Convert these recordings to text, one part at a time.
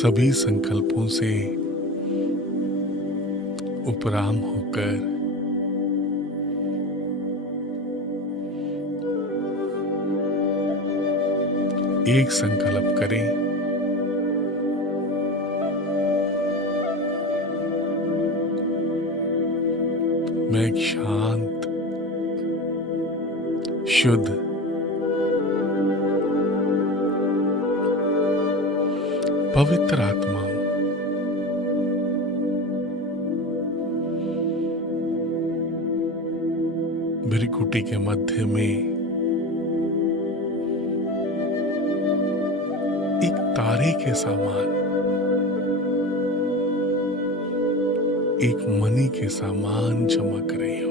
सभी संकल्पों से उपराम होकर एक संकल्प करें। मैं एक शांत, शुद्ध, पवित्र आत्मा हूं। भृकुटी के मध्य में एक तारे के समान, एक मणि के समान चमक रही हूं।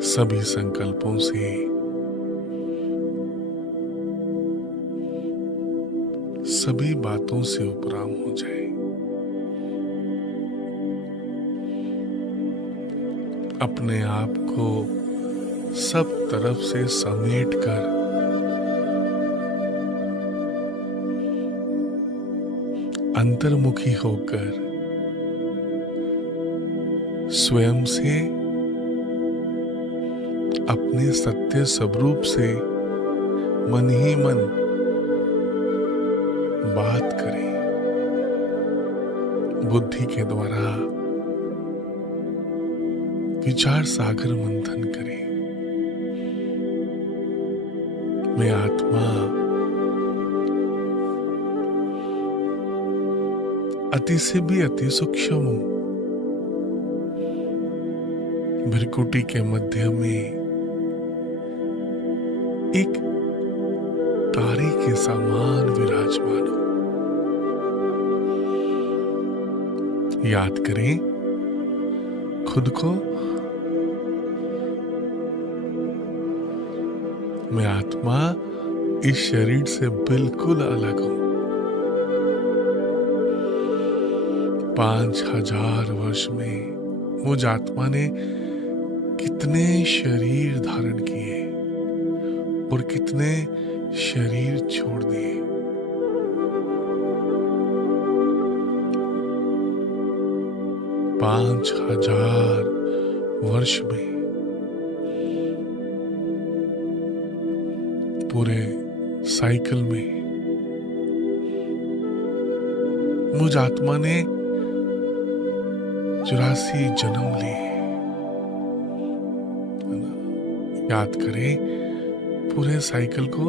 सभी संकल्पों से, सभी बातों से उपराम हो जाए। अपने आप को सब तरफ से समेट कर अंतर्मुखी होकर स्वयं से, अपने सत्य स्वरूप से मन ही मन बात करें। बुद्धि के द्वारा विचार सागर मंथन करें। मैं आत्मा अति से भी अति सूक्ष्म हूं। भृकुटी के मध्य में एक तारे के समान विराजमान हूं। याद करें खुद को। मैं आत्मा इस शरीर से बिल्कुल अलग हूं। 5000 वर्ष में मुझ आत्मा ने कितने शरीर धारण किए और कितने शरीर छोड़ दिए। पांच 5000 वर्ष में पूरे साइकिल में मुझ आत्मा ने 84 जन्म लिए। याद करें पूरे साइकिल को।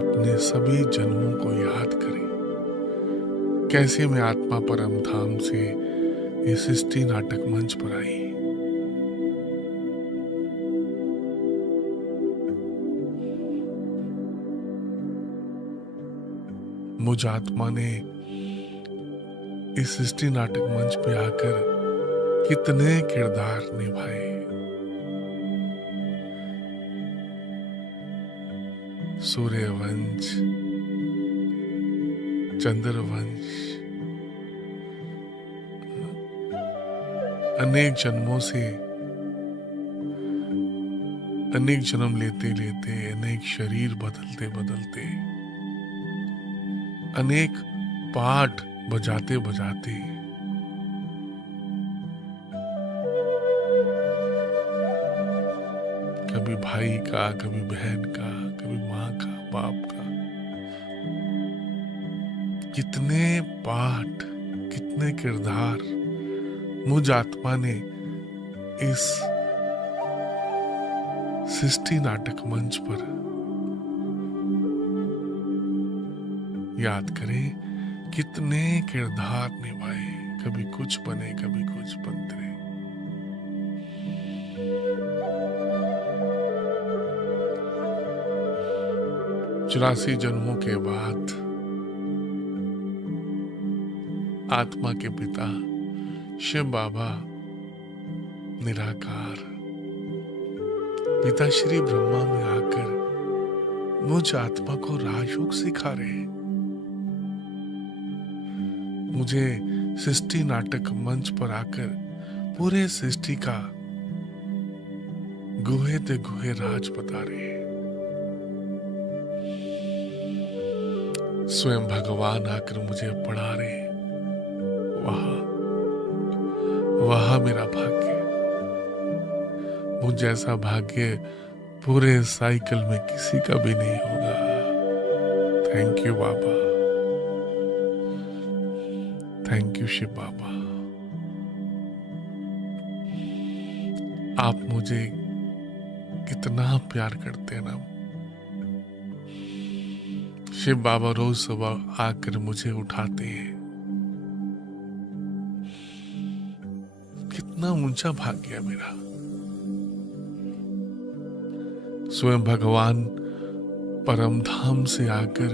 अपने सभी जन्मों को याद करें। कैसे मैं आत्मा परम धाम से इस सृष्टि नाटक मंच पर आई। मुझ आत्मा ने इस सृष्टि नाटक मंच पे आकर कितने किरदार निभाए। सूर्यवंश, चंद्रवंश, अनेक जन्मों से, अनेक जन्म लेते लेते, अनेक शरीर बदलते बदलते, अनेक पाठ बजाते बजाते कभी भाई का, कभी बहन का, कभी माँ का, बाप का, कितने पाठ, कितने किरदार मुझ आत्मा ने इस सृष्टि नाटक मंच पर। याद करें कितने किरदार निभाए। कभी कुछ बने, कभी कुछ बनते। 84 जन्मों के बाद आत्मा के पिता शिव बाबा निराकार पिता श्री ब्रह्मा में आकर मुझ आत्मा को राजयोग सिखा रहे हैं। मुझे सृष्टि नाटक मंच पर आकर पूरे सृष्टि का गुहे ते गुहे राज बता रहे हैं। स्वयं भगवान आकर मुझे पढ़ा रहे हैं। वह मेरा भाग्य। मुझ जैसा भाग्य पूरे साइकिल में किसी का भी नहीं होगा। Thank you Baba, thank you Shiv Baba. आप मुझे कितना प्यार करते हैं ना। शिव बाबा रोज सुबह आकर मुझे उठाते हैं। कितना ऊंचा भाग्य है मेरा। स्वयं भगवान परम धाम से आकर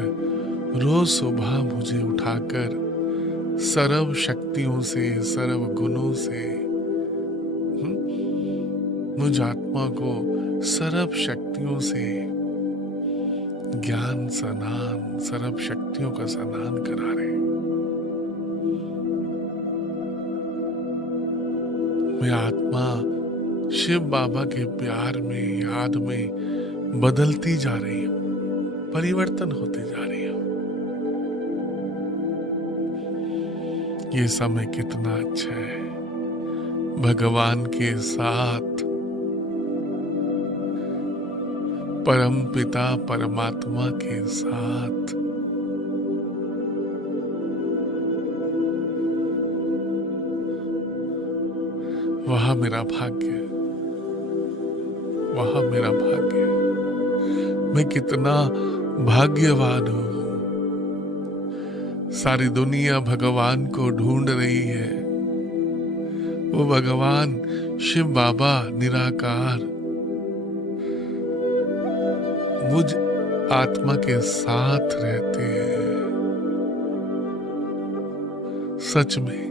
रोज सुबह मुझे उठाकर सर्व शक्तियों से, सर्व गुणों से, मुझ आत्मा को सर्व शक्तियों से ज्ञान स्नान, सर्व शक्तियों का स्नान करा रहे। मैं आत्मा शिव बाबा के प्यार में, याद में बदलती जा रही हूं, परिवर्तन होते जा रही हूं। ये समय कितना अच्छा है। भगवान के साथ, परम पिता परमात्मा के साथ वह मेरा भाग्य, वह मेरा भाग्य। मैं कितना भाग्यवान हूं। सारी दुनिया भगवान को ढूंढ रही है। वो भगवान शिव बाबा निराकार मुझ आत्मा के साथ रहते हैं। सच में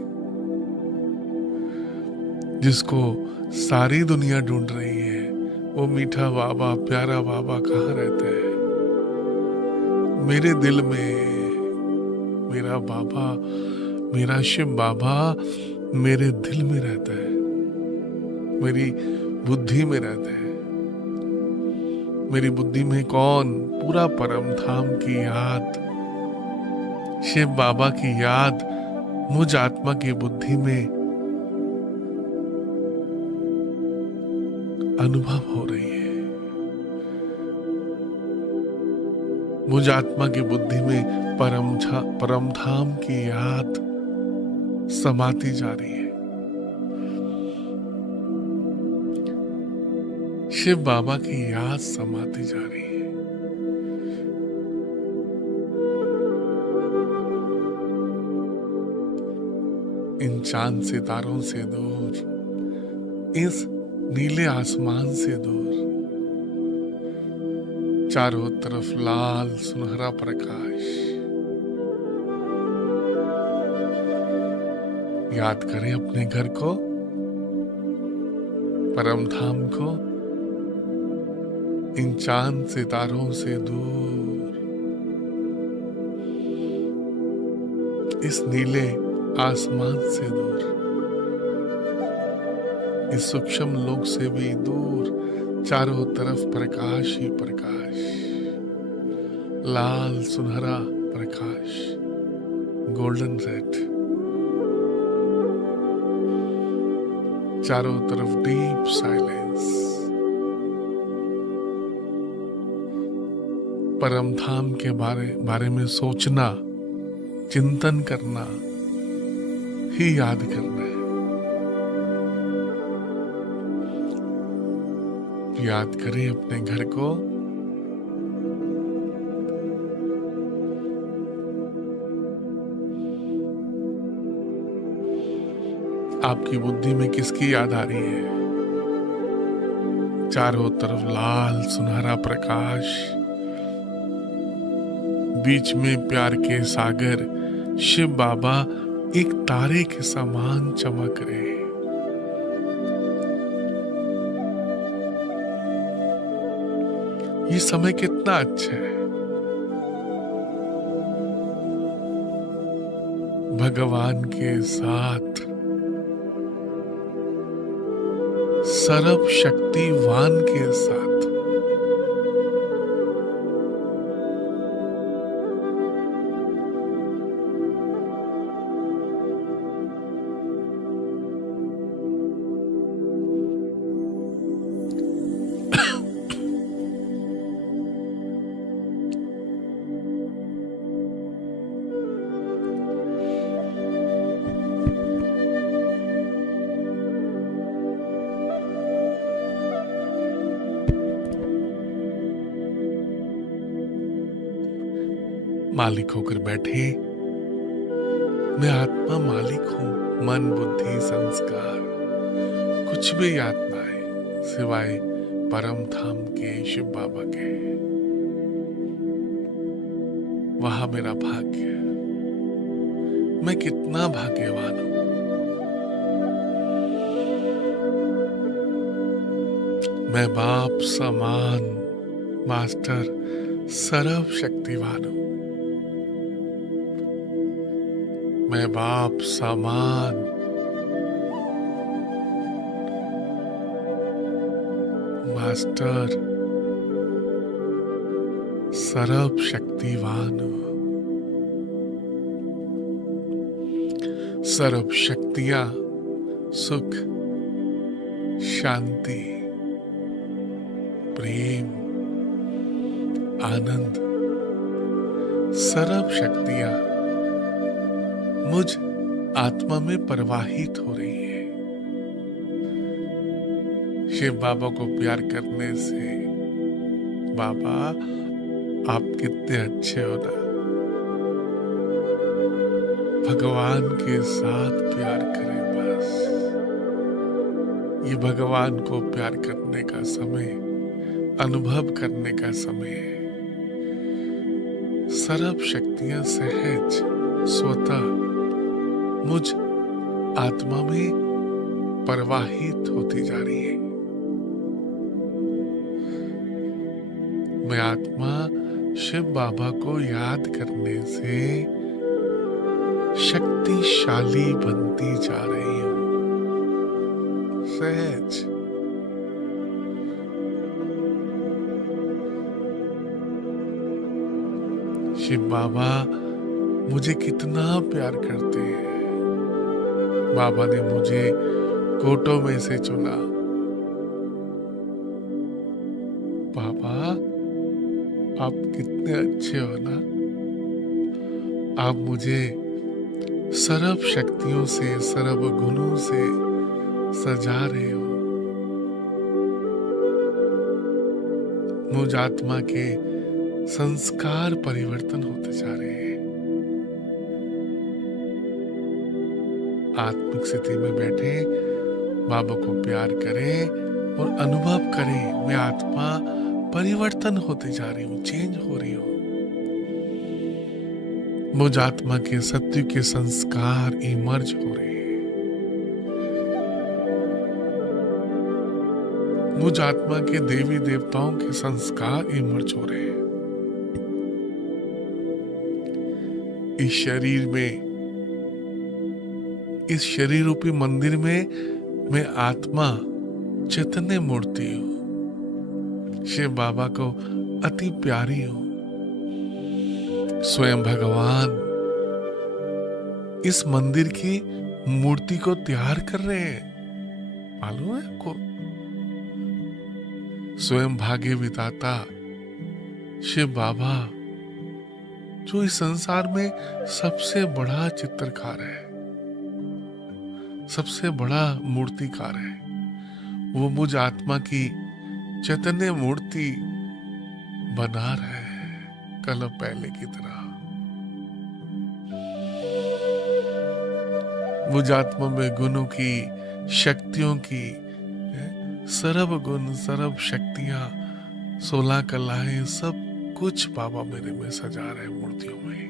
जिसको सारी दुनिया ढूंढ रही है, वो मीठा बाबा, प्यारा बाबा कहाँ रहता है? मेरे दिल में मेरा बाबा, मेरा शिव बाबा मेरे दिल में रहता है, मेरी बुद्धि में रहता है। मेरी बुद्धि में कौन? पूरा परम धाम की याद, शिव बाबा की याद मुझ आत्मा की बुद्धि में अनुभव हो रही है। मुझ आत्मा की बुद्धि में परम धाम की याद समाती जा रही है। शिव बाबा की याद समाती जा रही है। इन चांद सितारों से दूर, इस नीले आसमान से दूर, चारों तरफ लाल सुनहरा प्रकाश। याद करें अपने घर को, परम धाम को, इन चांद सितारों से दूर, इस नीले आसमान से दूर, इस सूक्ष्म लोक से भी दूर, चारों तरफ प्रकाश ही प्रकाश, लाल सुनहरा प्रकाश, गोल्डन रेड। चारों तरफ डीप साइलेंस। परम धाम के बारे में सोचना, चिंतन करना ही याद करना है। याद करें अपने घर को, आपकी बुद्धि में किसकी याद आ रही है? चारों तरफ लाल सुनहरा प्रकाश, बीच में प्यार के सागर शिव बाबा एक तारे के समान चमक रहे। ये समय कितना अच्छा है। भगवान के साथ सर्व शक्तिवान के साथ मालिक होकर बैठे। मैं आत्मा मालिक हूं, मन बुद्धि संस्कार कुछ भी याद ना आए सिवाय परम धाम के शिव बाबा के। वहां मेरा भाग्य। मैं कितना भाग्यवान हूं। मैं बाप समान मास्टर सर्व शक्तिवान हूं। मैं बाप समान मास्टर सर्व शक्तिवान हूं। सर्व शक्तियां सुख शांति प्रेम आनंद सर्व शक्तियां मुझ आत्मा में प्रवाहित हो रही है। शिव बाबा को प्यार करने से बाबा आप कितने अच्छे हो ना। भगवान के साथ प्यार करें बस। ये भगवान को प्यार करने का समय, अनुभव करने का समय है। सर्व शक्तियां सहज स्वतः मुझ आत्मा में प्रवाहित होती जा रही है। मैं आत्मा शिव बाबा को याद करने से शक्तिशाली बनती जा रही हूं। सहज शिव बाबा मुझे कितना प्यार करते हैं। बाबा ने मुझे कोटों में से चुना। बाबा आप कितने अच्छे हो ना। आप मुझे सर्व शक्तियों से सर्व गुणों से सजा रहे हो। मुझ आत्मा के संस्कार परिवर्तन होते जा रहे हैं। आत्मिक स्थिति में बैठे बाबा को प्यार करें और अनुभव करें। मैं आत्मा परिवर्तन होते जा रही हूँ, चेंज हो रही हूँ। मुझ आत्मा के सत्य के संस्कार इमर्ज हो रहे हैं। मुझ आत्मा के देवी देवताओं के संस्कार इमर्ज हो रहे हैं। इस शरीर में, इस शरीर रूपी मंदिर में मैं आत्मा चैतन्य मूर्ति हूं। शिव बाबा को अति प्यारी हूं। स्वयं भगवान इस मंदिर की मूर्ति को तैयार कर रहे हैं। मालूम है आपको? स्वयं भाग्य विधाता शिव बाबा जो इस संसार में सबसे बड़ा चित्रकार है, सबसे बड़ा मूर्तिकार है, वो मुझ आत्मा की चैतन्य मूर्ति बना रहे हैं कल पहले की तरह। मुझ आत्मा में गुणों की, शक्तियों की, सर्व गुण सर्व शक्तियां, 16 कलाएं, सब कुछ बाबा मेरे में सजा रहे मूर्तियों में।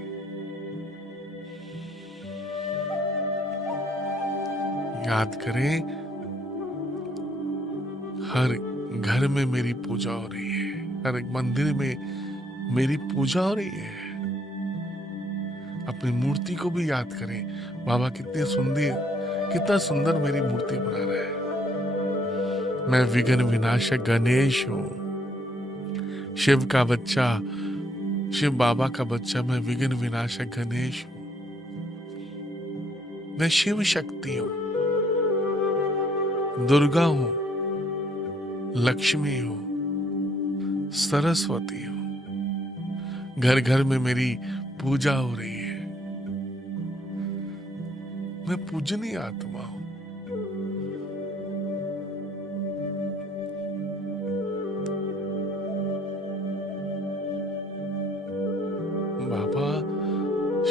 याद करें, हर घर में मेरी पूजा हो रही है। हर एक मंदिर में मेरी पूजा हो रही है। अपनी मूर्ति को भी याद करें, बाबा कितना सुंदर मेरी मूर्ति बना रहा है। मैं विघ्न विनाशक गणेश हूँ, शिव का बच्चा, शिव बाबा का बच्चा। मैं विघ्न विनाशक गणेश हूँ। मैं शिव शक्ति हूँ, दुर्गा हूँ, लक्ष्मी हूँ, सरस्वती हूँ। घर घर में मेरी पूजा हो रही है। मैं पूजनीय आत्मा हूं। बाबा,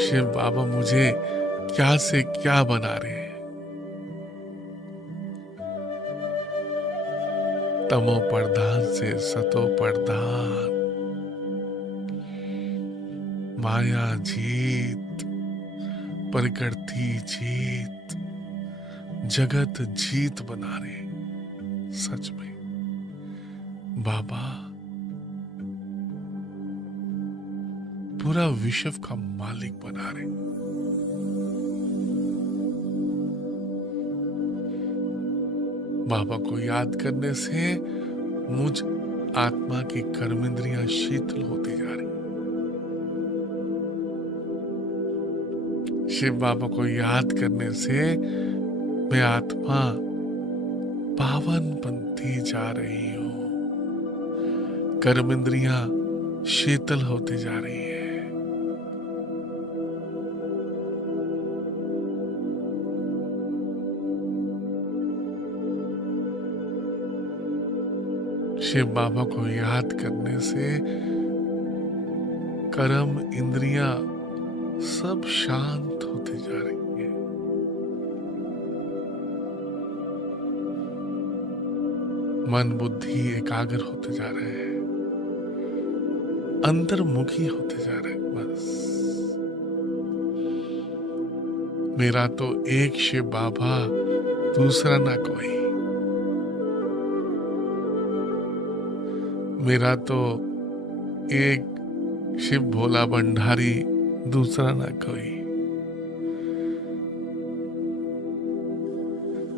शिव बाबा मुझे क्या से क्या बना रहे हैं। तमो प्रधान से सतो प्रधान, माया जीत, प्रकृति जीत, जगत जीत बना रहे। सच में बाबा पूरा विश्व का मालिक बना रहे। बाबा को याद करने से मुझ आत्मा की कर्मेंद्रियां शीतल होती जा रही। शिव बाबा को याद करने से मैं आत्मा पावन बनती जा रही हूं। कर्मेंद्रियां शीतल होती जा रही है। शिव बाबा को याद करने से कर्म इंद्रियां सब शांत होती जा रही है। मन बुद्धि एकाग्र होते जा रहे हैं, अंतर्मुखी होते जा रहे हैं। बस मेरा तो एक शिव बाबा, दूसरा ना कोई। मेरा तो एक शिव भोला भंडारी, दूसरा ना कोई।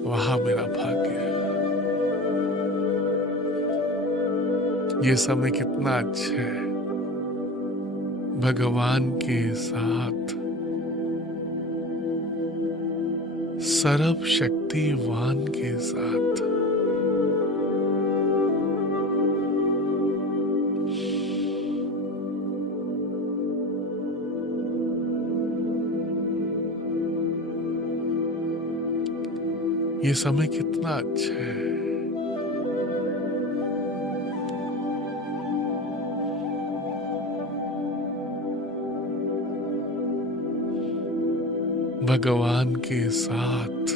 वहां मेरा भाग्य है। ये समय कितना अच्छा है, भगवान के साथ, सर्व शक्तिवान के साथ। ये समय कितना अच्छा है। भगवान के साथ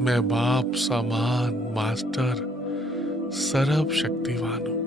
मैं बाप समान मास्टर सर्व शक्तिवान हूं।